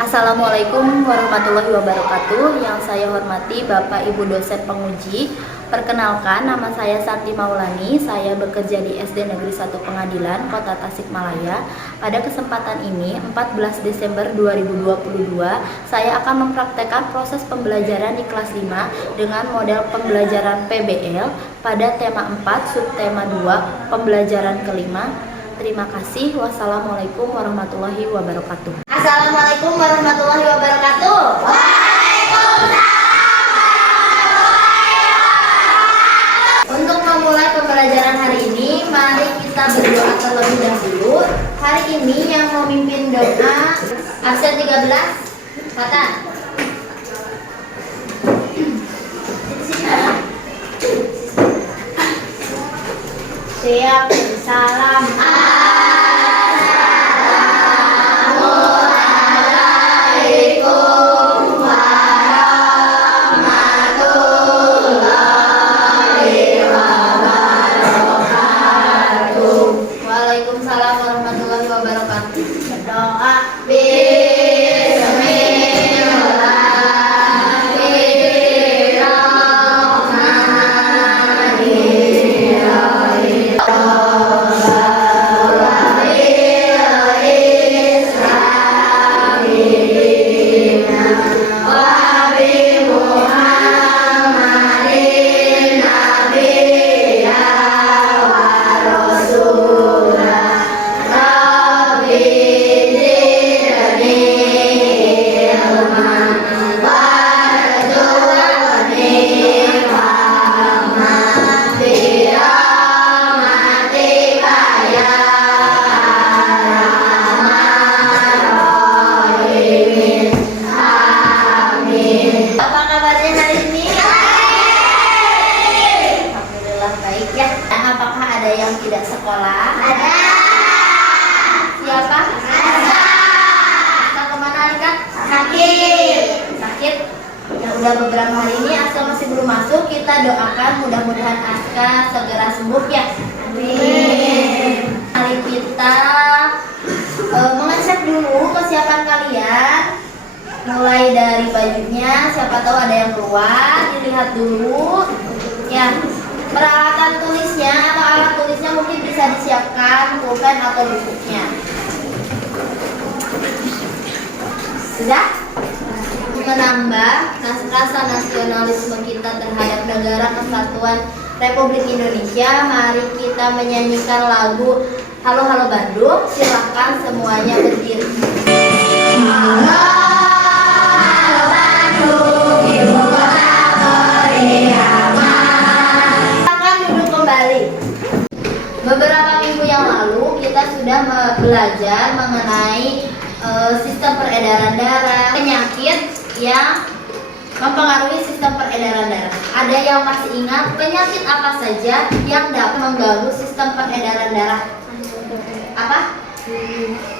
Assalamualaikum warahmatullahi wabarakatuh. Yang saya hormati Bapak Ibu dosen penguji. Perkenalkan, nama saya Santi Maulani. Saya bekerja di SD Negeri 1 Pengadilan, Kota Tasikmalaya. Pada kesempatan ini, 14 Desember 2022, saya akan mempraktekkan proses pembelajaran di kelas 5 dengan model pembelajaran PBL pada tema 4, subtema 2, pembelajaran kelima. Terima kasih. Wassalamualaikum warahmatullahi wabarakatuh. Assalamualaikum warahmatullahi wabarakatuh. Untuk memulai pembelajaran hari ini, mari kita berdoa terlebih dahulu. Hari ini yang memimpin doa absen 13, kata. Siap, salam. Waalaikumsalam warahmatullahi wabarakatuh. Berdoa. Apa kabarnya hari ini? Alhamdulillah baik ya. Dan apakah ada yang tidak sekolah? Ada. Siapa? Ada. Kita kemana Alika? Sakit. Sakit. Yang udah beberapa hari ini Aska masih belum masuk. Kita doakan mudah-mudahan Aska segera sembuh ya. Amin. Mari kita mengecek dulu kesiapan kalian. Mulai dari bajunya, siapa tahu ada yang keluar, dilihat dulu. Ya, peralatan tulisnya atau alat tulisnya mungkin bisa disiapkan, pulpen atau bukunya. Sudah? Menambah rasa nasionalisme kita terhadap negara kesatuan Republik Indonesia, mari kita menyanyikan lagu Halo Halo Bandung. Silahkan semuanya berdiri. Beberapa minggu yang lalu kita sudah belajar mengenai sistem peredaran darah, penyakit yang mempengaruhi sistem peredaran darah. Ada yang masih ingat penyakit apa saja yang dapat mengganggu sistem peredaran darah? Apa?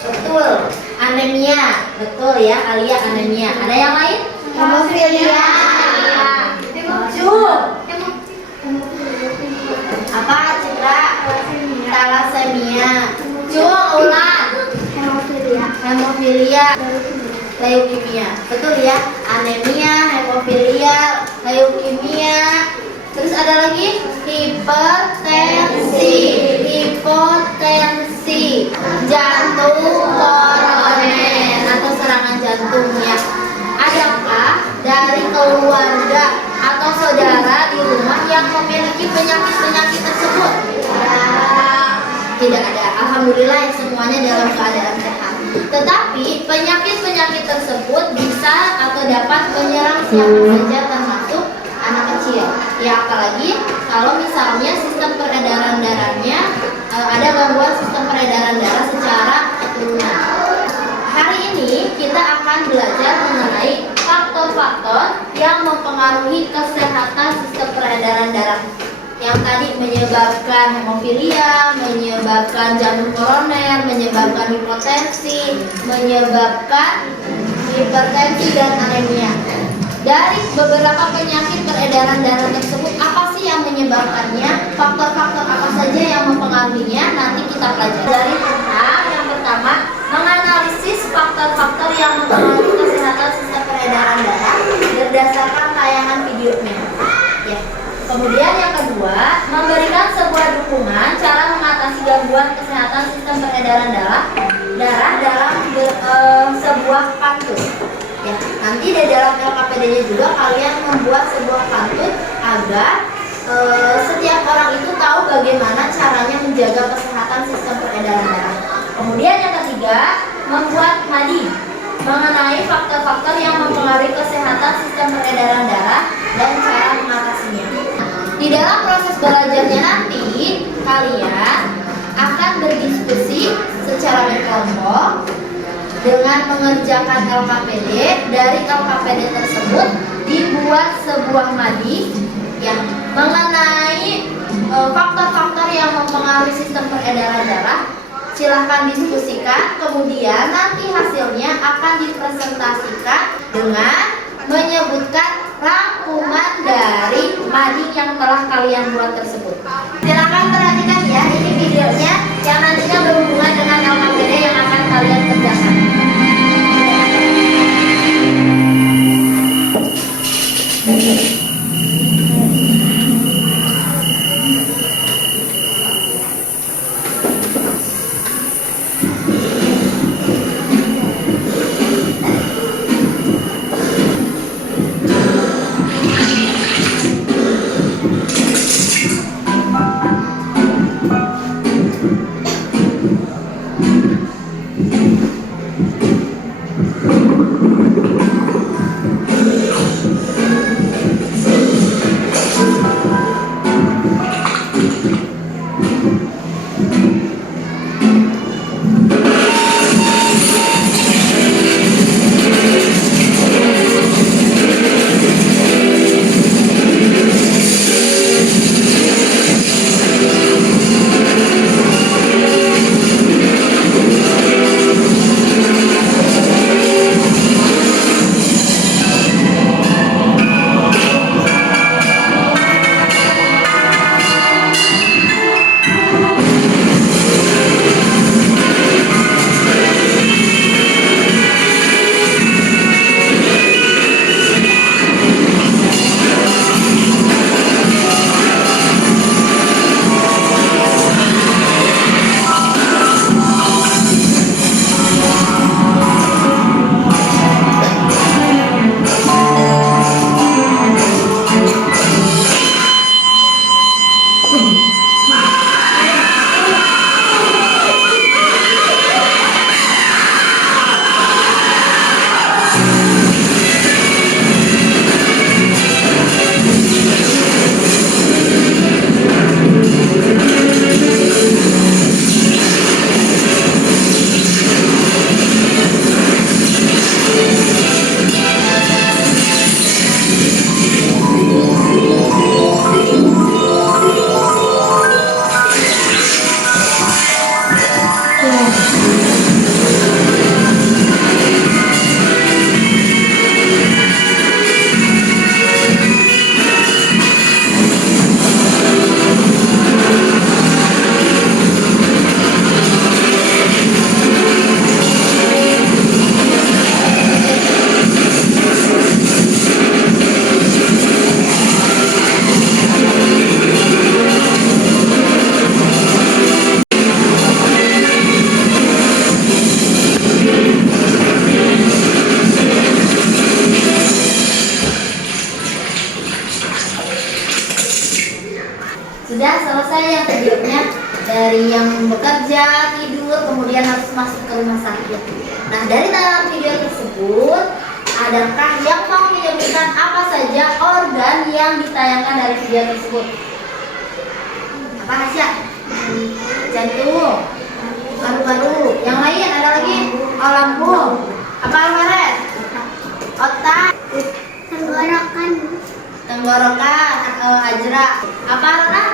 Betul, anemia. Betul ya, Alia, anemia. Ada yang lain? Hemofilia. Apa Citra? Thalassemia. Ulang. Hemofilia. Leukemia. Betul ya, anemia, hemofilia, leukemia. Terus ada lagi hipertensi, hipotensi, jantung koroner atau serangan jantungnya. Adakah dari keluarga atau saudara di rumah yang memiliki penyakit-penyakit tersebut? Tidak ada. Alhamdulillah semuanya dalam keadaan sehat. Tetapi penyakit-penyakit tersebut bisa atau dapat menyerang siapa saja termasuk anak kecil. Ya apalagi kalau misalnya sistem peredaran darahnya ada gangguan sistem peredaran darah secara keturunan. Hari ini kita akan belajar mengenai faktor-faktor yang mempengaruhi kesehatan sistem peredaran darah. Yang tadi menyebabkan hemofilia, menyebabkan jantung koroner, menyebabkan hipotensi, menyebabkan hipertensi dan anemia. Dari beberapa penyakit peredaran darah tersebut, apa sih yang menyebabkannya? Faktor-faktor apa saja yang mempengaruhinya? Nanti kita pelajari. Dari tentang yang pertama, mengenai menganalisis faktor-faktor yang mempengaruhi kesehatan sistem peredaran darah berdasarkan tayangan videonya. Ya. Kemudian yang kedua, memberikan sebuah dukungan cara mengatasi gangguan kesehatan sistem peredaran darah dalam sebuah pantun. Ya, nanti di dalam LKPD-nya juga kalian membuat sebuah pantun agar setiap orang itu tahu bagaimana caranya menjaga kesehatan sistem peredaran darah. Kemudian yang ketiga, membuat madi mengenai faktor-faktor yang mempengaruhi kesehatan sistem peredaran darah dan cara mengatasinya. Di dalam proses belajarnya nanti, kalian akan berdiskusi secara berkelompok dengan mengerjakan LKPD. Dari LKPD tersebut dibuat sebuah madi yang mengenai faktor-faktor yang mempengaruhi sistem peredaran darah. Silahkan diskusikan, kemudian nanti hasilnya akan dipresentasikan dengan menyebutkan rangkuman dari madi yang telah kalian buat tersebut. Silahkan perhatikan ya, ini videonya yang nantinya berhubungan dengan LKPD yang akan kalian kerjakan. Sudah selesai yang videonya, dari yang bekerja, tidur, kemudian harus masuk ke rumah sakit. Nah, dari dalam video tersebut, adakah yang mau menyebutkan apa saja organ yang ditayangkan dari video tersebut? Apa Hasya? Jantung, paru-paru. Yang lain ada lagi? Oh, lambung. Apa Alvarez? Otak. Tenggorokan, Ajra. Apa Rona?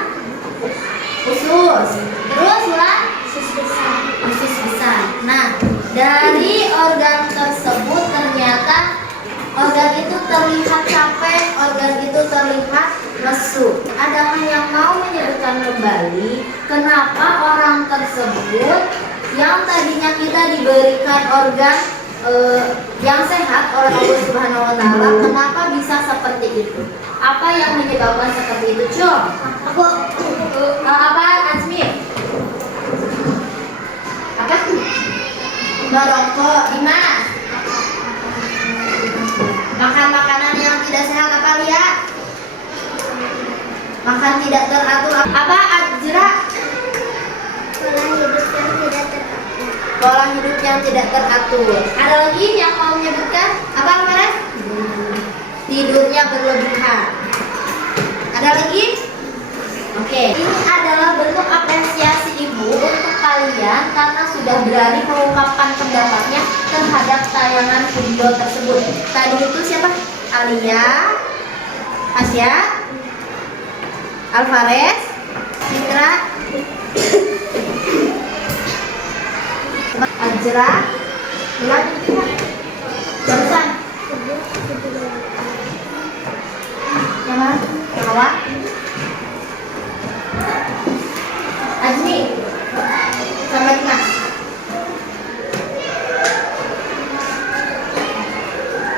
Usus. Terus Wulan? Usus besar. Nah, dari organ tersebut ternyata organ itu terlihat capek, organ itu terlihat lesu. Adakah yang mau menyebutkan kembali kenapa orang tersebut yang tadinya kita diberikan organ yang sehat oleh Allah Subhanahu wa taala, kenapa bisa seperti itu? Apa yang menyebabkan seperti itu, Cuk? Apa, Azmi? Apa tuh? Merokok, Dimas. Makan makanan yang tidak sehat, apa lihat? Makan tidak teratur, apa Ajra? Pola hidup yang tidak teratur. Ada lagi yang mau menyebutkan? Apa kemarin? Tidurnya berlebihan. Ada lagi? Oke. Ini adalah bentuk apresiasi ibu untuk kalian karena sudah berani mengungkapkan pendapatnya terhadap tayangan video tersebut. Tadi itu siapa? Alia, Asya, Alvarez, Citra, Ajra, Bulan, barusan. Yang mana? Yang awal? Azmi, sama Dimas.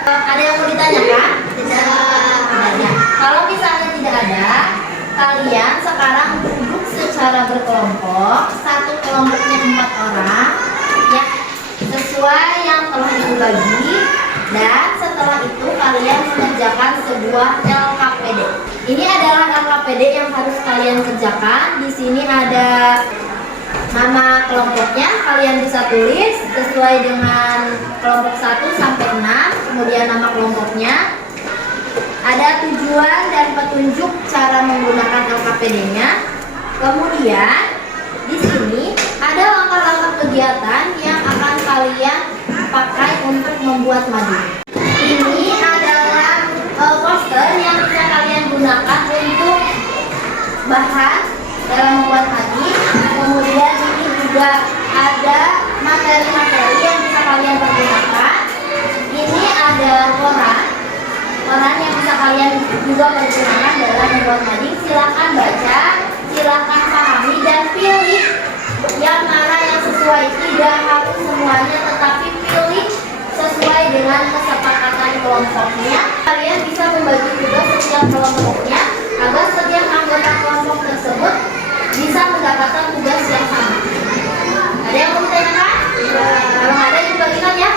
Ada yang mau ditanyakan? Tidak ada. Kalau misalnya tidak ada, kalian sekarang duduk secara berkelompok. Satu kelompoknya 4 orang, ya, sesuai yang telah ibu bagi. Dan setelah itu kalian mengerjakan sebuah LKPD. Ini adalah LKPD yang harus kalian kerjakan. Di sini ada nama kelompoknya, kalian bisa tulis sesuai dengan kelompok 1 sampai 6. Kemudian nama kelompoknya. Ada tujuan dan petunjuk cara menggunakan LKPD-nya. Kemudian di sini ada langkah-langkah kegiatan yang akan kalian pakai untuk membuat madu. Ini adalah poster yang bisa kalian gunakan untuk bahan dalam membuat madu. Kemudian ini juga ada materi-materi yang bisa kalian pergunakan. Ini ada koran yang bisa kalian juga pergunakan dalam membuat madu. Silakan baca, silakan pahami dan pilih yang mana yang sesuai. Tidak harus semuanya, tetapi pilih sesuai dengan kesepakatan kelompoknya. Kalian bisa membagi tugas setiap kelompoknya agar setiap anggota kelompok tersebut bisa mendapatkan tugas yang sama. Ada yang mau ditanyakan? Kalau ada dibagikan ya.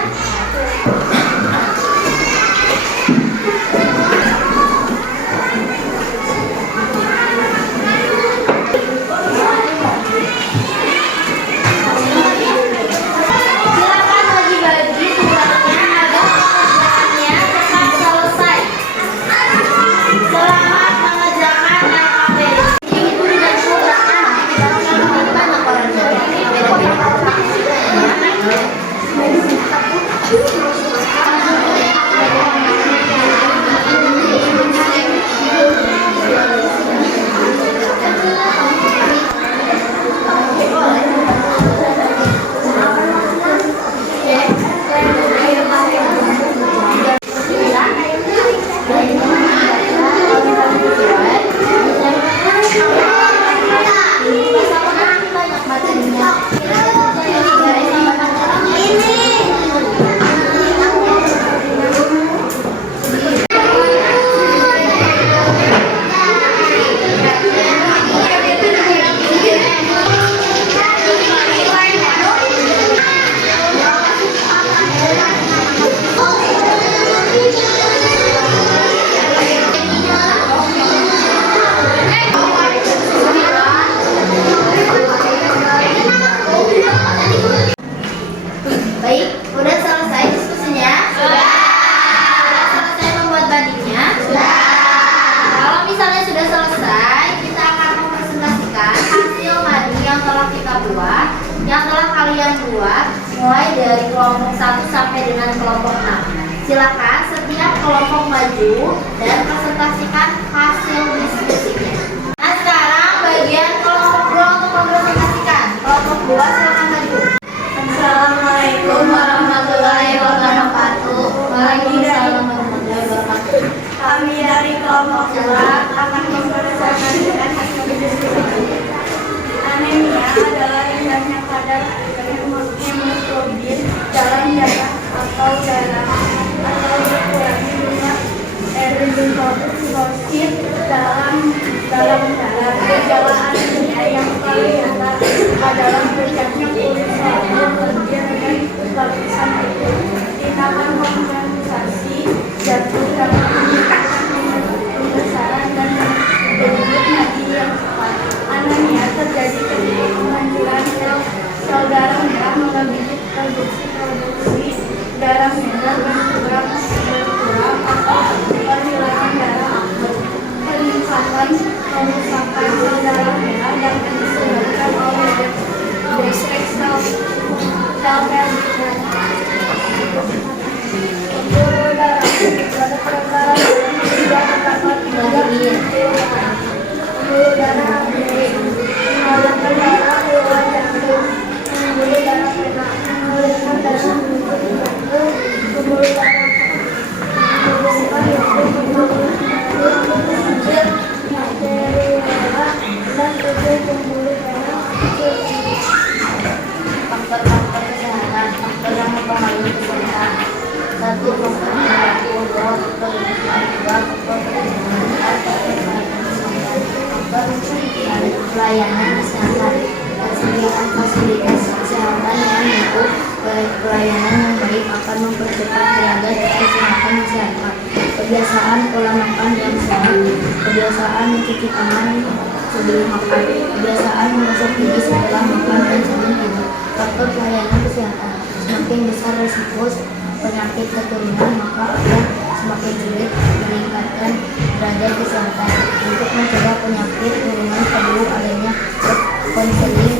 mulai dari kelompok 1 sampai dengan kelompok 6. Silakan setiap kelompok maju dan presentasikan hasil diskusinya. Nah, sekarang bagian kelompok 2 untuk mempresentasikan. Kelompok 2 silakan maju. Assalamualaikum warahmatullahi wabarakatuh. Waalaikumsalam warahmatullahi wabarakatuh. Kami dari kelompok 2 akan mempresentasikan hasil diskusi. Anemia adalah rendahnya kadar hemoglobin jatuh karena pembesaran dan menyebut nadi yang tepat. Anemia terjadi ketika kemunculan sel darah merah melebihi produksi darah merah berkurang atau perhilangan darah akut. Peningkatan kerusakan sel darah merah yang disebabkan oleh defek sel pembuluh darah pada perkara yang tidak terdapat pembuluh darah mengalirkan darah keluar jantung, pembuluh darah pena mengalirkan darah menuju ke jantung, pembuluh darah menghubungkan pembuluh kecil arteriola dan tujuh pembuluh darah kecil. Faktor-faktor kesehatan, faktor yang mempengaruhi kesehatan. 1. Faktor perilaku, 2. Faktor lingkungan, 3. Faktor kesehatan, faktor pelayanan kesehatan. Kesediaan fasilitas kesehatan yang cukup, pelayanan yang baik akan mempercepat tenaga kesehatan masyarakat. Kebiasaan pola makan yang sehat, kebiasaan mencuci tangan sebelum makan, kebiasaan menggosok gigi setelah makan dan sebelum tidur. Faktor pelayanan kesehatan, semakin besar risiko penyakit keturunan maka akan semakin sulit meningkatkan derajat kesehatan. Untuk mencegah penyakit turunan perlu adanya konseling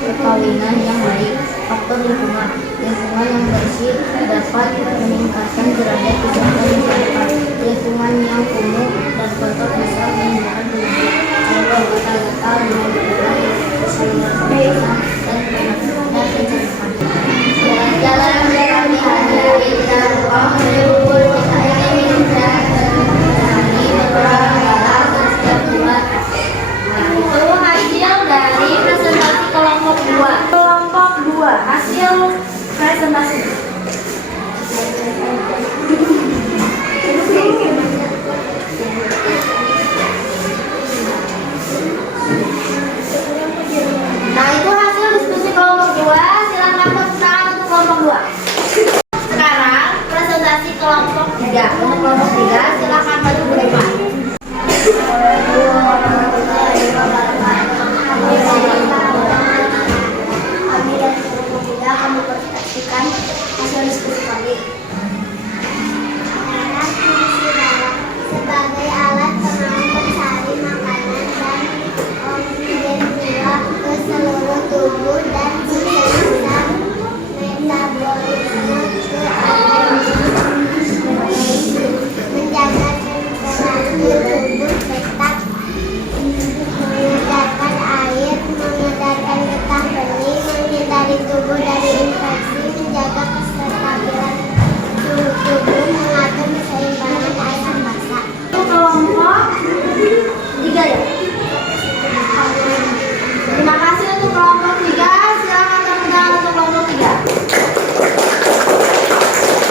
perkawinan yang baik. Faktor lingkungan, lingkungan yang bersih dapat meningkatkan derajat kesehatan masyarakat. Lingkungan yang kumuh dan kotor bisa menimbulkan penyakit. Contoh gatal-gatal, demam, keseluruhan pernapasan dan pencernaan. Jalan-jalan di hari dan ruang menyebut kita ingin menjalani beberapa hal dan setiap bulan. Itu hasil dari presentasi kelompok 2. Kelompok 2 hasil presentasi. Nah, itu hasil diskusi kelompok 2. Silakan tepuk tangan untuk kelompok 2. Sekarang presentasi kelompok 3. Untuk kelompok 3 silakan maju ke depan. Kami dari kelompok 3 akan mempresentasikan hasil diskusi kami. Sebagai alat pengaman pencari makanan dan oksigen pula ke seluruh tubuh dan sistem metabolisme ke organisme, menjaga temperatur tubuh tetap, mengedarkan air, mengedarkan getah benih, menghindari tubuh dari infeksi, menjaga kestabilan suhu tubuh, mengatur keseimbangan air dan massa. Kelompok 3 ya. Terima kasih untuk kelompok 3. Silakan tepuk tangan untuk kelompok 3.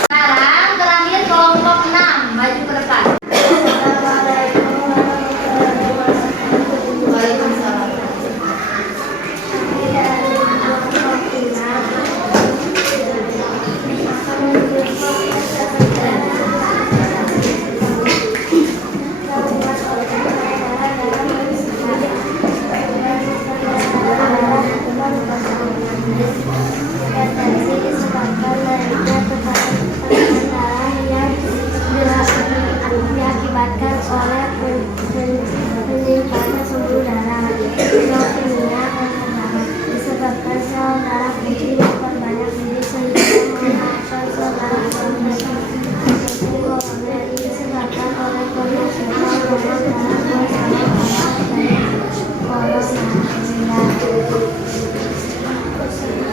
Sekarang terakhir kelompok 6. Maju ke depan. Waalaikumsalam. Diakibatkan oleh meningkatnya pembuluh darah, leukemia disebabkan sel darah putih memperbanyak diri sehingga melemahkan sel darah putih. Disebabkan oleh kolesterol golongan darah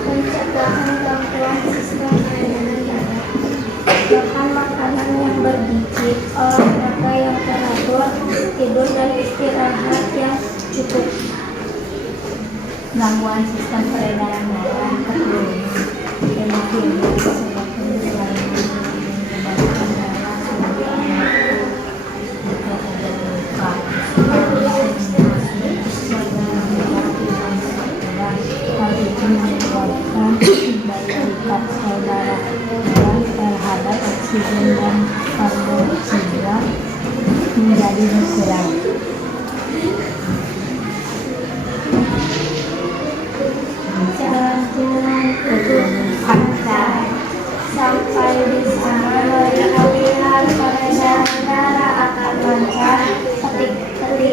pencegahan gangguan sistem peredaran darah. Makan makanan yang bergizi, olahraga yang teratur, tidur dan istirahat yang cukup. Gangguan sistem peredaran darah, keturunan, hemofilia disebabkan kelainan yang menyebabkan darah hal itu menyebabkan daya ikat sel darah terhadap oksigen dan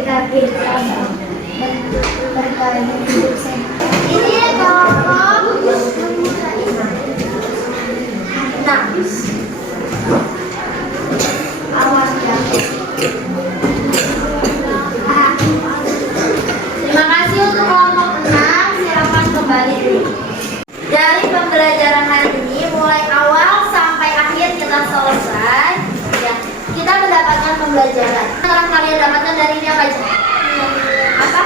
kita bergaya hidup sehat. Ini kelompok. Nah, awas ya. Terima kasih untuk kelompok 6. Silakan kembali dulu. Dari pembelajaran hari ini, mulai awal sampai akhir kita selesai, ya, kita mendapatkan pembelajaran. Setelah kalian dapatkan dari ini apa aja? Apa?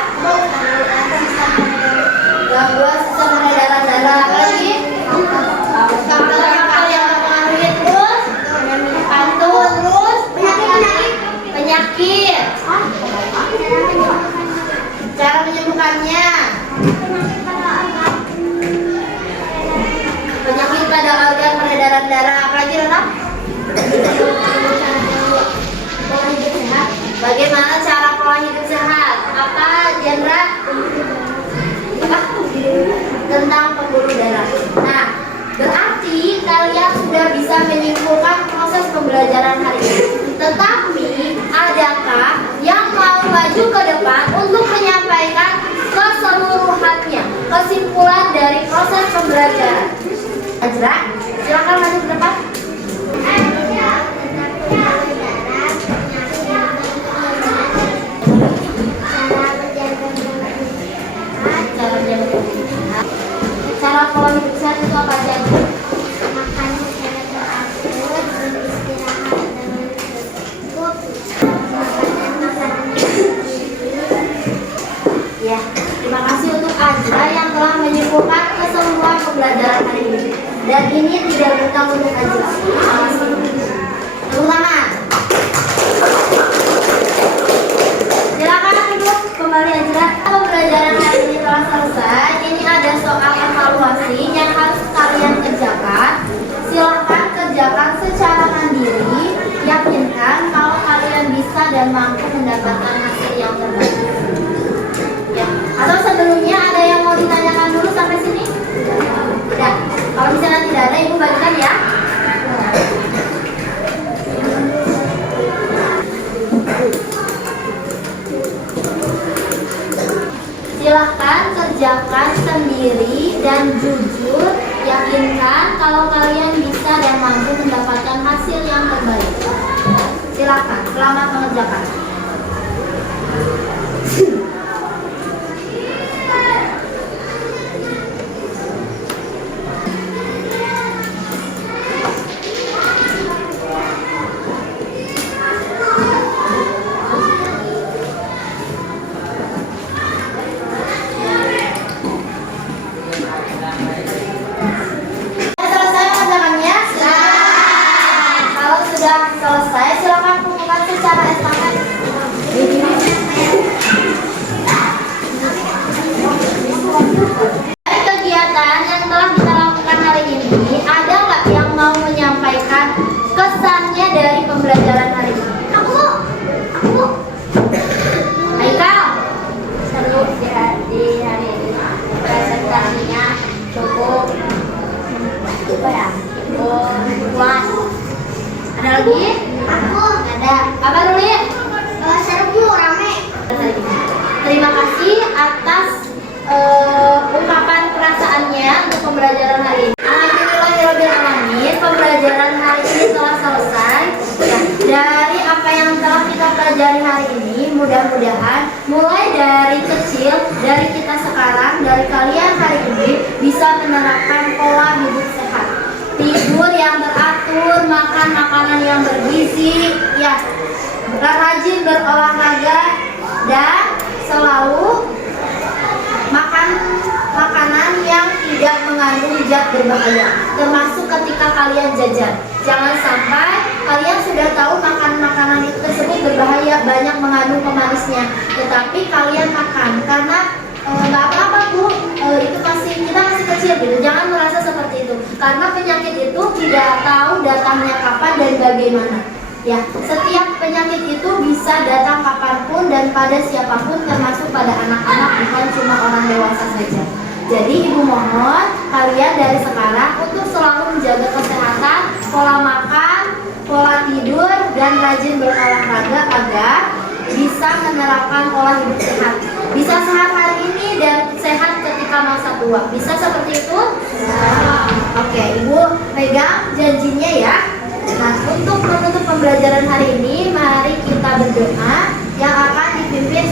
Gangguan sistem peredaran darah. Apa lagi? Kalau yang kalian mempengaruhi terus, terus penyakit. Cara menyembuhkannya. Penyakit pada organ peredaran darah. Apalagi Renat? Pola hidup sehat. Bagaimana cara pola hidup sehat? Apa, Jendra? Tentang pembuluh darah. Nah, berarti kalian sudah bisa menyimpulkan proses pembelajaran hari ini. Tetapi, adakah yang mau maju ke depan untuk menyampaikan keseluruhannya, kesimpulan dari proses pembelajaran? Azra, silakan maju ke depan. Cara pola hidup sehat itu apa aja? Makan secara teratur, beristirahat dengan cukup, makanan Ya, terima kasih untuk Azra yang telah menyimpulkan keseluruhan pembelajaran hari ini. Dan ini tidak berhutang untuk Azra. Terima kasih. Tepuk tangan. Silakan duduk kembali Azra. Pembelajaran hari ini telah selesai. Ini ada soal evaluasi yang harus kalian kerjakan. Silakan kerjakan secara mandiri. Yakinkan kalau kalian bisa dan mampu mendapatkan hasil yang terbaik. Ya, atau sebelumnya ada yang mau ditanyakan dulu sampai sini? Tidak. Kalau misalnya tidak ada, Ibu bagikan ya. Silahkan kerjakan sendiri dan jujur. Yakinkan kalau kalian bisa dan mampu mendapatkan hasil yang terbaik. Silahkan, selamat mengerjakan. Selesai mengerjakannya? Kalau sudah selesai, silakan kumpulkan secara estafet. Dari kegiatan yang telah kita lakukan hari ini, ada nggak yang mau menyampaikan kesannya dari pembelajaran hari ini? Aku. Haikal. Seru di hari ini. Presentasinya cukup apa ya? Puas. Ada lagi? Aku. Ada. Apa dulu ya? Seru rame. Terima kasih atas ungkapan perasaannya untuk pembelajaran hari ini. Alhamdulillahirobbilalamin, pembelajaran hari ini telah selesai. Dari apa yang telah kita pelajari hari ini, mudah-mudahan mulai dari kecil, dari kita sekarang, dari kalian hari ini bisa menerapkan pola hidup sehat. Tidur yang teratur, makan makanan yang bergizi, ya, rajin berolahraga, dan selalu makan makanan yang tidak mengandung zat berbahaya, termasuk ketika kalian jajan. Jangan sampai kalian sudah tahu makanan itu tersebut berbahaya, banyak mengandung pemanisnya, tetapi kalian makan karena nggak apa-apa Bu, itu kita masih kecil gitu. Jangan merasa seperti itu, karena penyakit itu tidak tahu datangnya kapan dan bagaimana. Ya, setiap penyakit itu bisa datang kapanpun dan pada siapapun, termasuk pada anak-anak, bukan cuma orang dewasa saja. Jadi Ibu mohon kalian dari sekarang untuk selalu menjaga kesehatan, pola makan, pola tidur, dan rajin berolahraga agar bisa menerapkan pola hidup sehat. Bisa sehat hari ini dan sehat ketika masa tua. Bisa seperti itu? Oke, Ibu pegang janjinya ya. Nah, untuk menutup pembelajaran hari ini, mari kita berdoa yang akan dipimpin